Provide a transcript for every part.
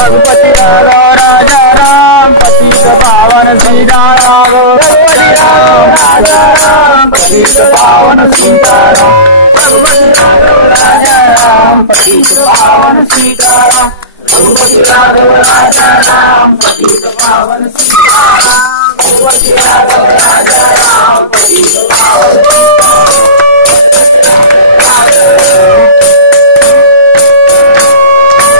रघुपति राघव राजा राम पतित पावन सीताराम रघुपति राघव राजा राम पतित पावन सीताराम रघुपति राघव राजा राम पतित पावन सीताराम रघुपति राघव राजा राम पतित पावन सीताराम रघुपति राघव राजा राम पतित पावन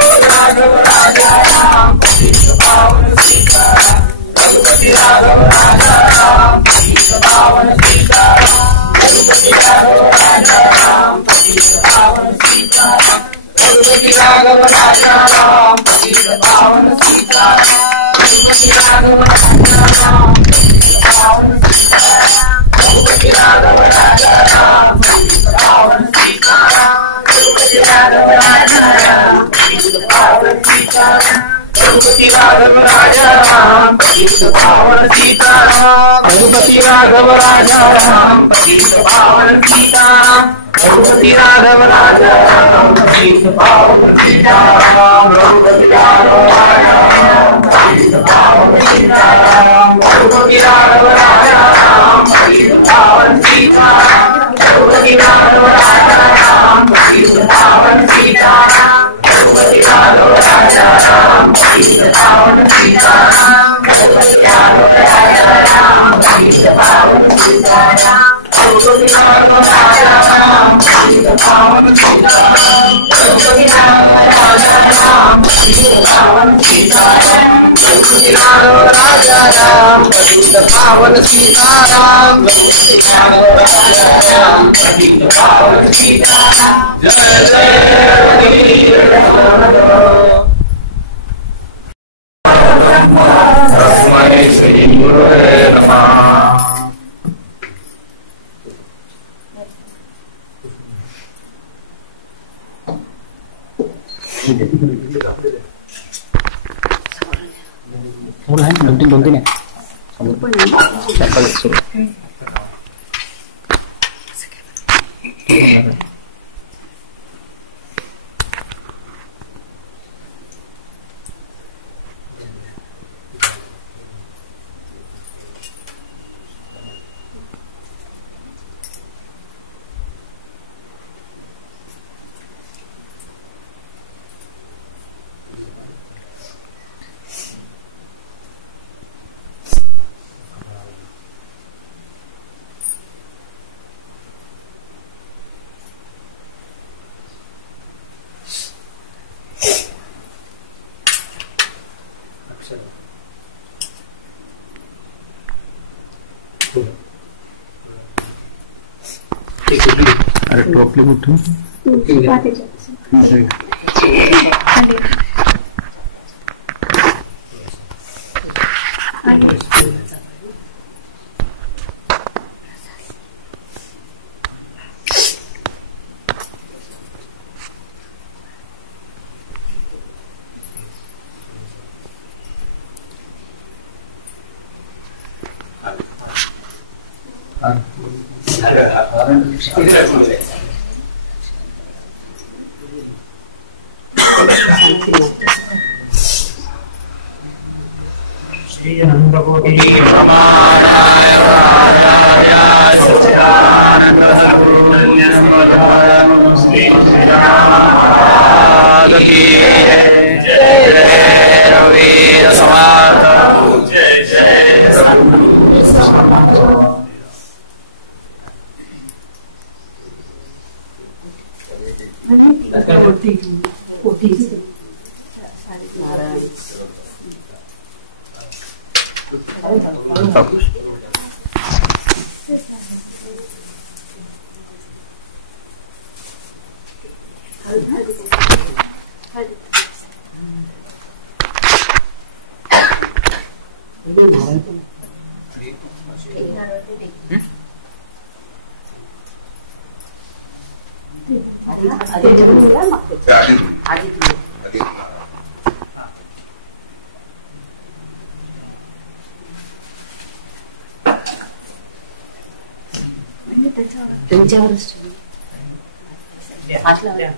रघुपति राघव राजा राम पतित पावन सीताराम रघुपति राघव राजा राम पतित पावन सीताराम रघुपति राघव राजा राम पतित पावन सीताराम रघुपति राघव राजा राम पतित पावन सीताराम रघुपति राघव राजा राम पतित पावन सीताराम रघुपति राघव राजा राम पतित पावन सीताराम रघुपति राघव राजा राम पतित पावन सीताराम रघुपति राघव राजा राम पतित पावन सीताराम रघुपति राघव राजा राम पतित पावन सीताराम रघुपति राघव राजा राम पतित पावन सीताराम रघुपति राघव राजा राम पतित पावन सीताराम रघुपति राघव राजा राम पतित पावन सीताराम रघुपति राघव राजा राम पतित पावन सीताराम रघुपति राघव राजा राम पतित पावन सीताराम रघुपति राघव राजा राम पतित पावन सीताराम रघुपति राघव राजा राम पतित पावन सीताराम रघुपति राघव राजा राम पतित पावन सीताराम रघुपति राघव राजा राम पतित पावन सीताराम जय जय तस्मै श्री गुरुवे नमः। Dontin ya. अरे टोपली उठून श्री अनंतकोटि ब्रह्मांडाय सच्चिदानंद सद्गुरुन्यनमोधाय श्री राम की जय जय रविर समार्थ जय जय सद्गुरु समार्थ। त्यांच्यावरच हात लावा.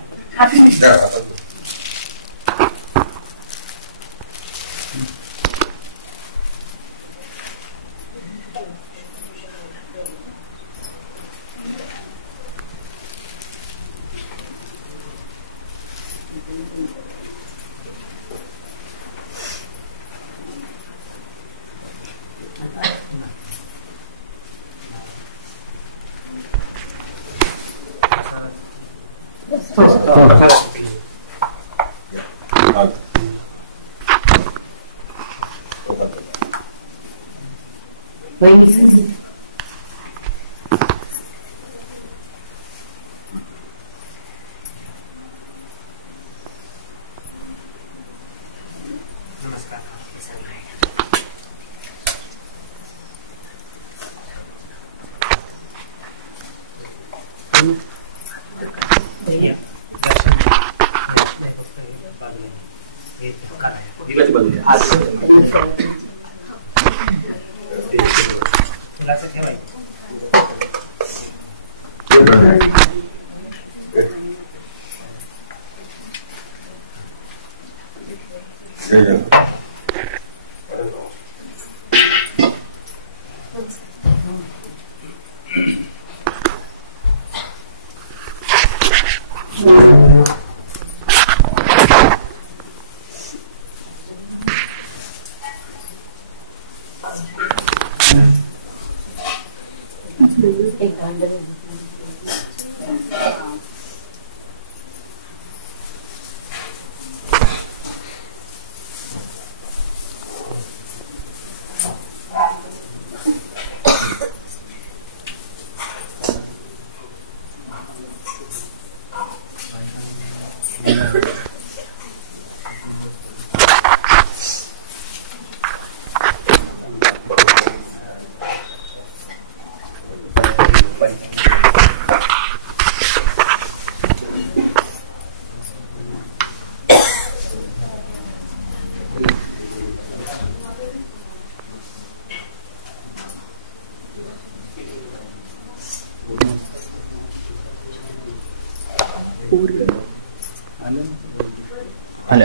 आले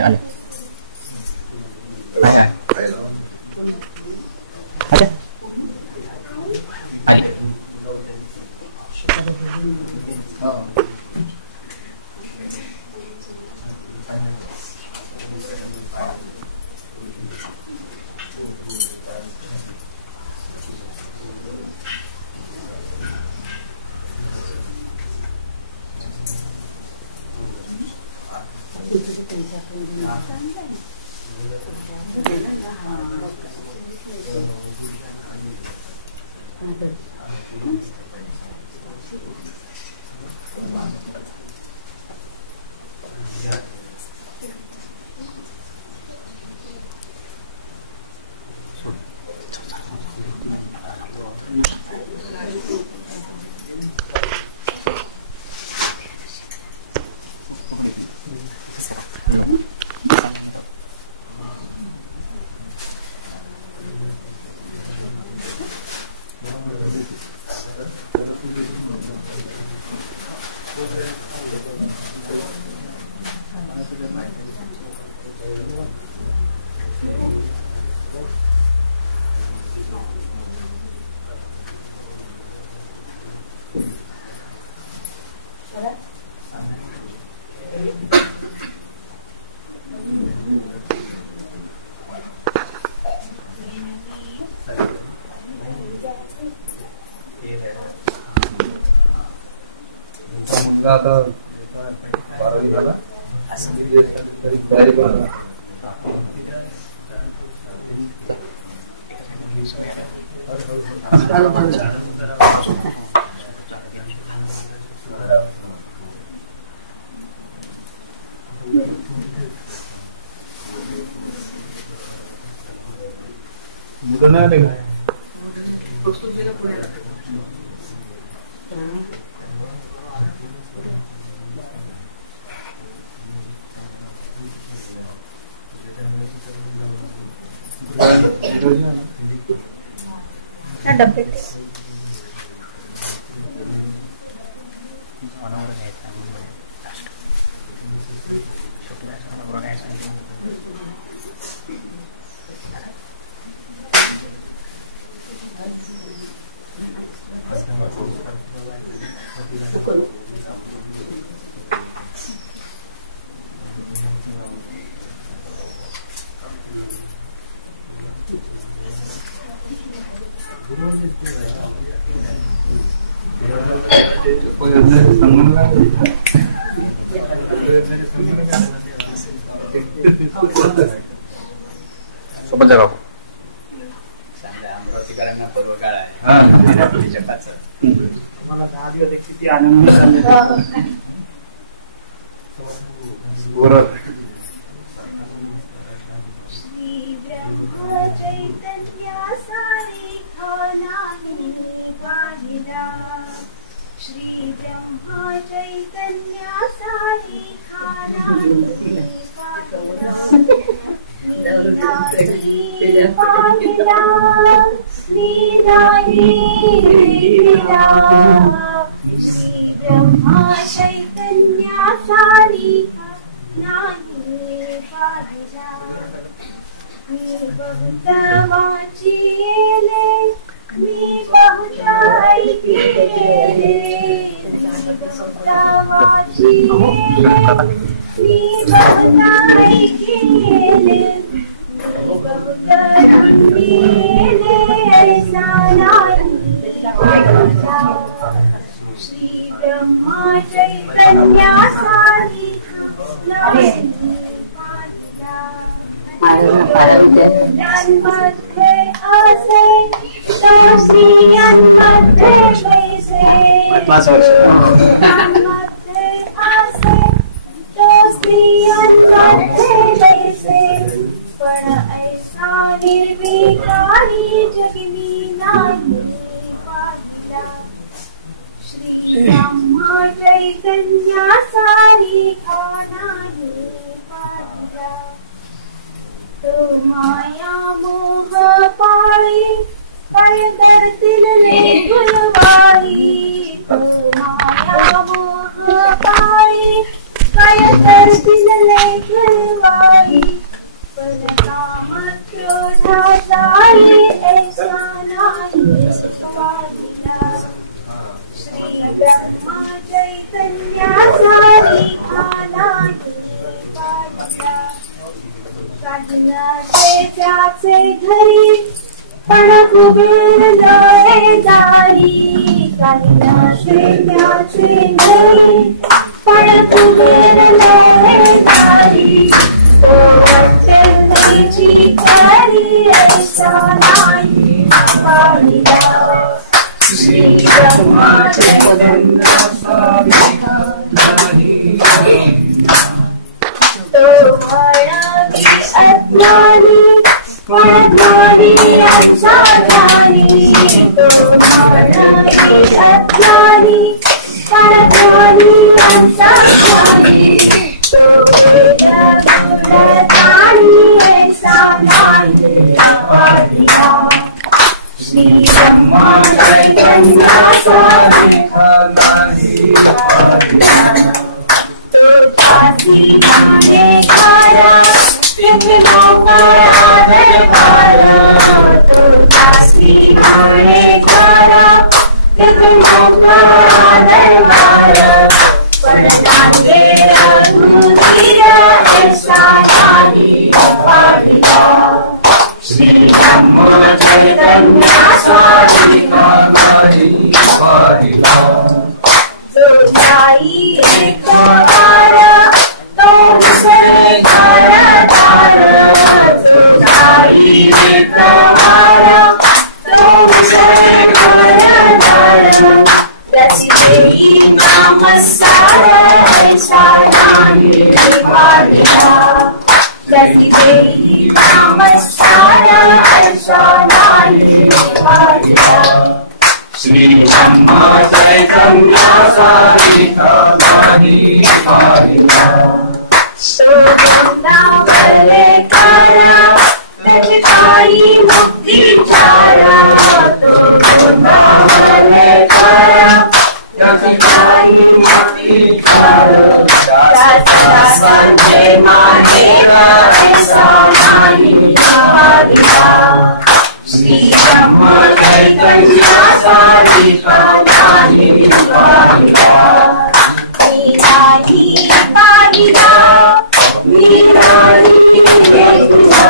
आले आले आले आता 12वी झाला तयारी करा मुलं नाही आले का डब्बे सोबत जा काकू. अमरावतीकरांना पर्वकाळ आहे जगाचं. मला 10 दिवस एक किती आनंद झाले. श्री ब्रह्म चैतन्य सारे खानाने पाहिला. श्री ब्रह्म चैतन्य सारे खानाने पाहिला. पाहिला लीलाही लीला. श्री ब्रह्म चैतन्य सारी नाही पाहिला. मी बहुत वाचिले, मी बहुत ऐकिले. मी बहुत वाचिले, मी बहुत ऐकिले. बहुत ढूंढिले ऐसा नाही पाहिला. श्री ब्रह्म चैतन्य सारी नाही पाहिला. मुलांमध्ये असे तो स्त्रियांमध्ये कैसे. मुलांमध्ये असे तो स्त्रियांमध्ये कैसे. पण ऐसा निर्विकारी जगली नाही पाहिला. श्री ब्रह्म चैतन्य सारी नाही पाहिला. तो माया मोह पाळी काय करतील रे गुलवाई. तो माया मोह पाळी काय करतील रे गुलवाई. पण काम क्रोधाचारी ऐसा नाही पाहिला. श्री ब्रह्म चैतन्य सारी नाही पाहिला. काही नसे त्याचे घरी पण कुबेर दारी. काही नसे त्याचे घरी पण कुबेर दारी. तो अट्टलीची कारी ऐसा नाही पाहिला. श्री ब्रह्म चैतन्य सारी नाही पाहिला. तो म्हणावी अज्ञानी म्हणणारी अज्ञानी. तो म्हणावी अज्ञानी म्हणणारी अज्ञानी. तो गुणजाणी ऐसा नाही पाहिला. श्री ब्रह्म चैतन्य सारी नाही पाहिला. तो काशी माने खारा कितनो बड़ा दरबारा. तो काशी माने खारा कितनो बड़ा दरबारा. पण लागे रघुवीर ऐसा नाही पाहिला. श्री ब्रह्म चैतन्य सारी नाही पाहिला. तो जाई एक वार तो दुसरे घरदार. तो जाई एक वार तो दुसरे घरदार. त्याची देई नामसार ऐसा नाही पाहिला. त्याची देई नामसार ऐसा नाही पाहिला. श्री ब्रह्म चैतन्य सारी नाही पाहिला. तो वृंदावले कारा त्याची काही मुक्ती चारा. तो वृंदावले कारा त्याची काही मुक्ती चारा. त्याचा संजय मानेला ऐसा नाही पाहिला. श्री ब्रह्म चैतन्य सारी नाही पाहिला. मी नाही पाहिला. मी नाही देखला.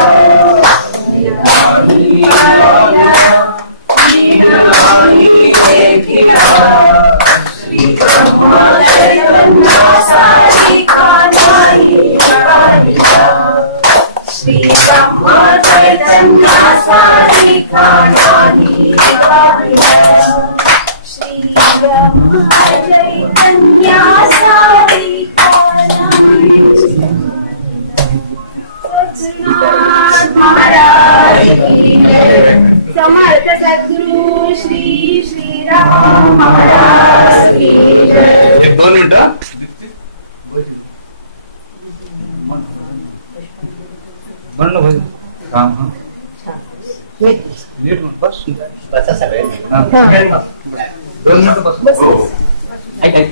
समर्थ सद्गुरु श्री श्रीराम महाराज की जय. एक 2 मिनिटं. म्हणलं भाई. हा हा. नीट बस. बसा सगळे. 2 मिनिटं बस. हो. ऐक ऐक.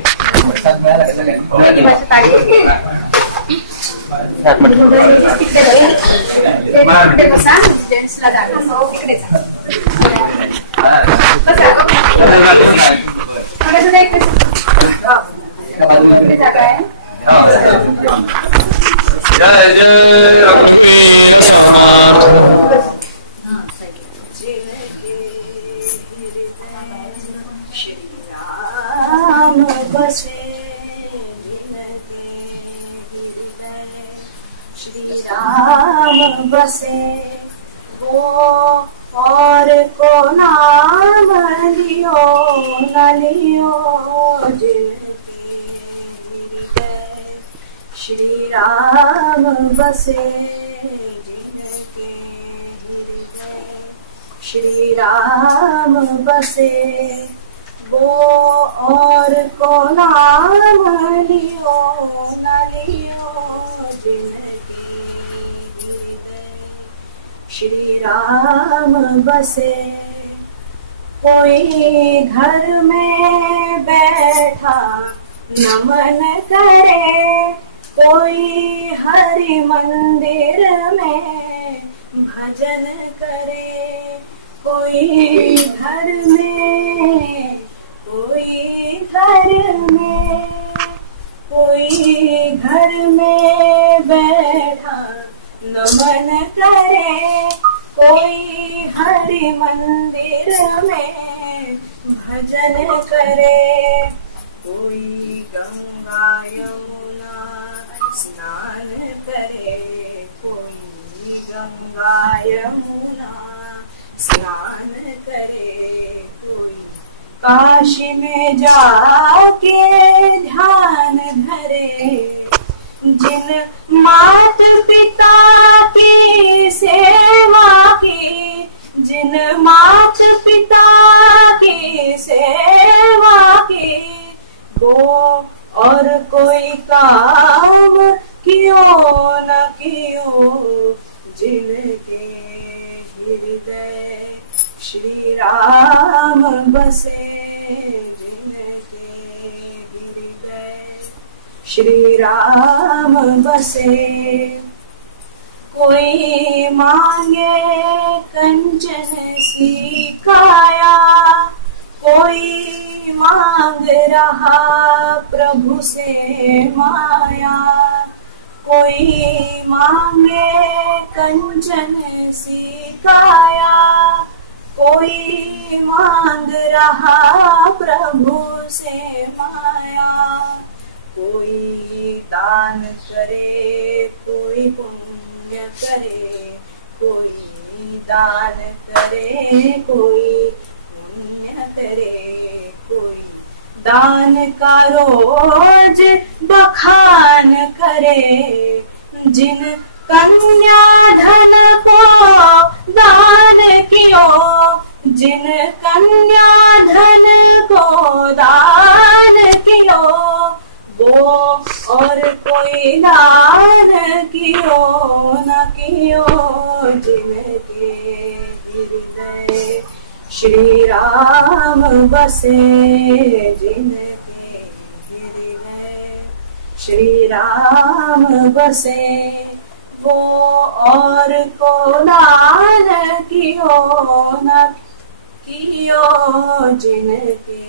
प्रसाद मिळाला का सगळ्यांना? तिकडे बसा. जेंट्सला दाखव. तिकडे जा. बसा. थोडं थोडं इकडे. इकडे जागा आहे. जय जय रघुवीरनाथ. श्रीराम बसे श्रीराम बसे वो और को नाम लियो न लियो जिनके हृदय श्री राम बसे जिनके हृदय श्री राम बसे वो और को नाम लियो न लियो जिनके हृदय श्री राम बसे कोई घर में बैठा नमन करे कोई हरि मंदिर में भजन करे कोई घर में कोई घर में बैठा नमन करे कोई हरि मंदिर में भजन करे कोई गंगा यमुना स्नान करे कोई गंगा यमुना स्नान करे कोई काशी में जाके ध्यान धरे जिन मात पिता की सेवा की जिन मात पिता की सेवा की वो और कोई काम क्यों न क्यों जिनके हृदय श्री राम बसे जिनके हृदय श्री राम बसे कोई मांगे कंचन सी काया कोई मांग रहा प्रभु से माया कोई मांगे कंचन सी काया कोई मांग रहा प्रभु से माया कोई दान करे कोई पुण्य करे कोई दान करे कोई पुण्य करे कोई दान का रोज बखान करे जिन कन्या धन को दान कियो जिन कन्या धन को दान कियो वो और कोई दान कियो न कियो जिनके हृदय श्री राम बसे जिनके हृदय श्री राम बसे वो और को दान कियो न कियो जिनके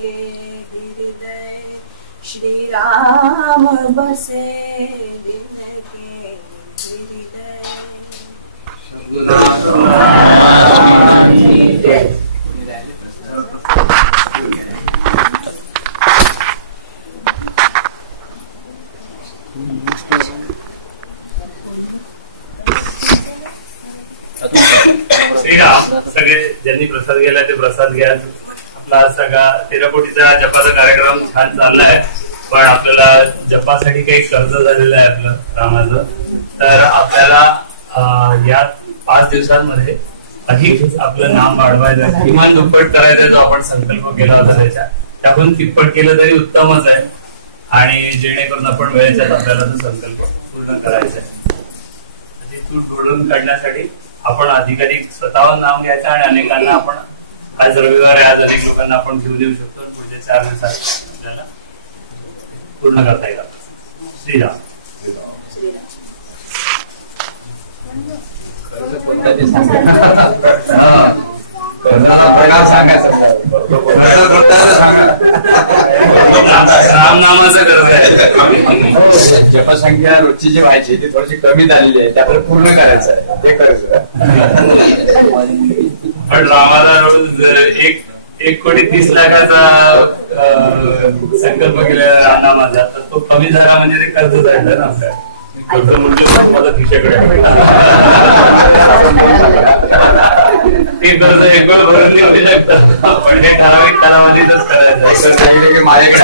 हृदय श्री राम बसे जिनके हृदय श्रीराम सगळे ज्यांनी प्रसाद घ्यायला ते प्रसाद घ्या. आपला सगळा 13 कोटीचा जपाचा कार्यक्रम छान चाललाय पण आपल्याला जपासाठी काही कर्ज झालेलं आहे आपलं रामाचं. तर आपल्याला या 5 दिवसांमध्ये अधिक आपलं नाम वाढवायचं, किमान दुप्पट करायचा जो आपण संकल्प केला होता त्याहून तिप्पट केलं तरी उत्तमच आहे. आणि जेणेकरून आपण वेळेच्यात आपल्याला तो संकल्प पूर्ण करायचा आहे. ती तूट घडून काढण्यासाठी आपण अधिकाधिक स्वतःहून नाम घ्यायचं आणि अनेकांना आपण, आज रविवार आहे, आज अनेक लोकांना आपण घेऊ देऊ शकतो. पुढच्या 4 दिवसात आपल्याला पूर्ण करता येईल. श्रीराम. रामनामाचं कर्ज आहे. जपसंख्या रोजची जी व्हायची ती थोडीशी कमी झालेली आहे, त्यामुळे पूर्ण करायचं आहे ते कर्ज. पण रामाला रोज 1,30,00,000चा संकल्प केलेला रामनामाचा, तर तो कमी झाला म्हणजे ते कर्ज झालं ना. कर्ज म्हणजे माझा खिशाकडे ते कर्ज एक वेळ भरून देऊ शकतात, पण हे ठराविक कालावधीतच करायचं. सांगितलं की माझ्याकडे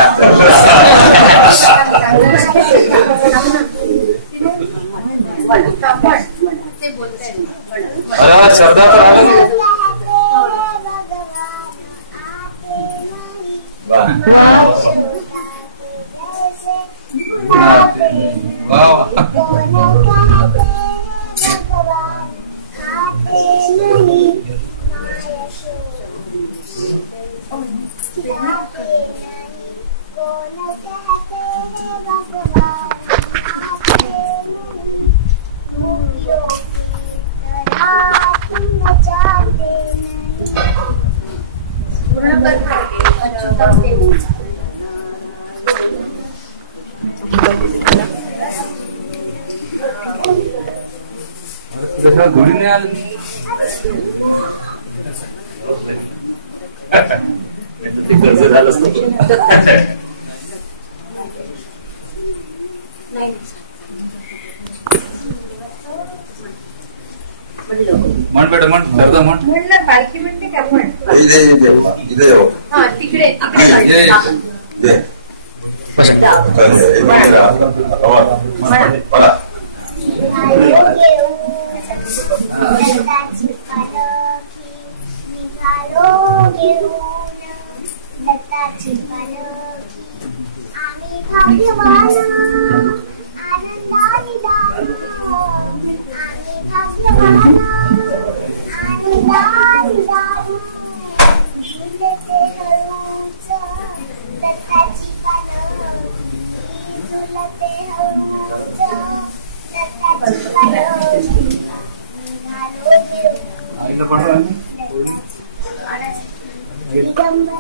कर्ज झालं असतं. म्हण बेटा म्हण, कर्ज म्हण. म्हणलं बालकी म्हणते का म्हण. इथे येऊ. हा तिकडे दिगंबरा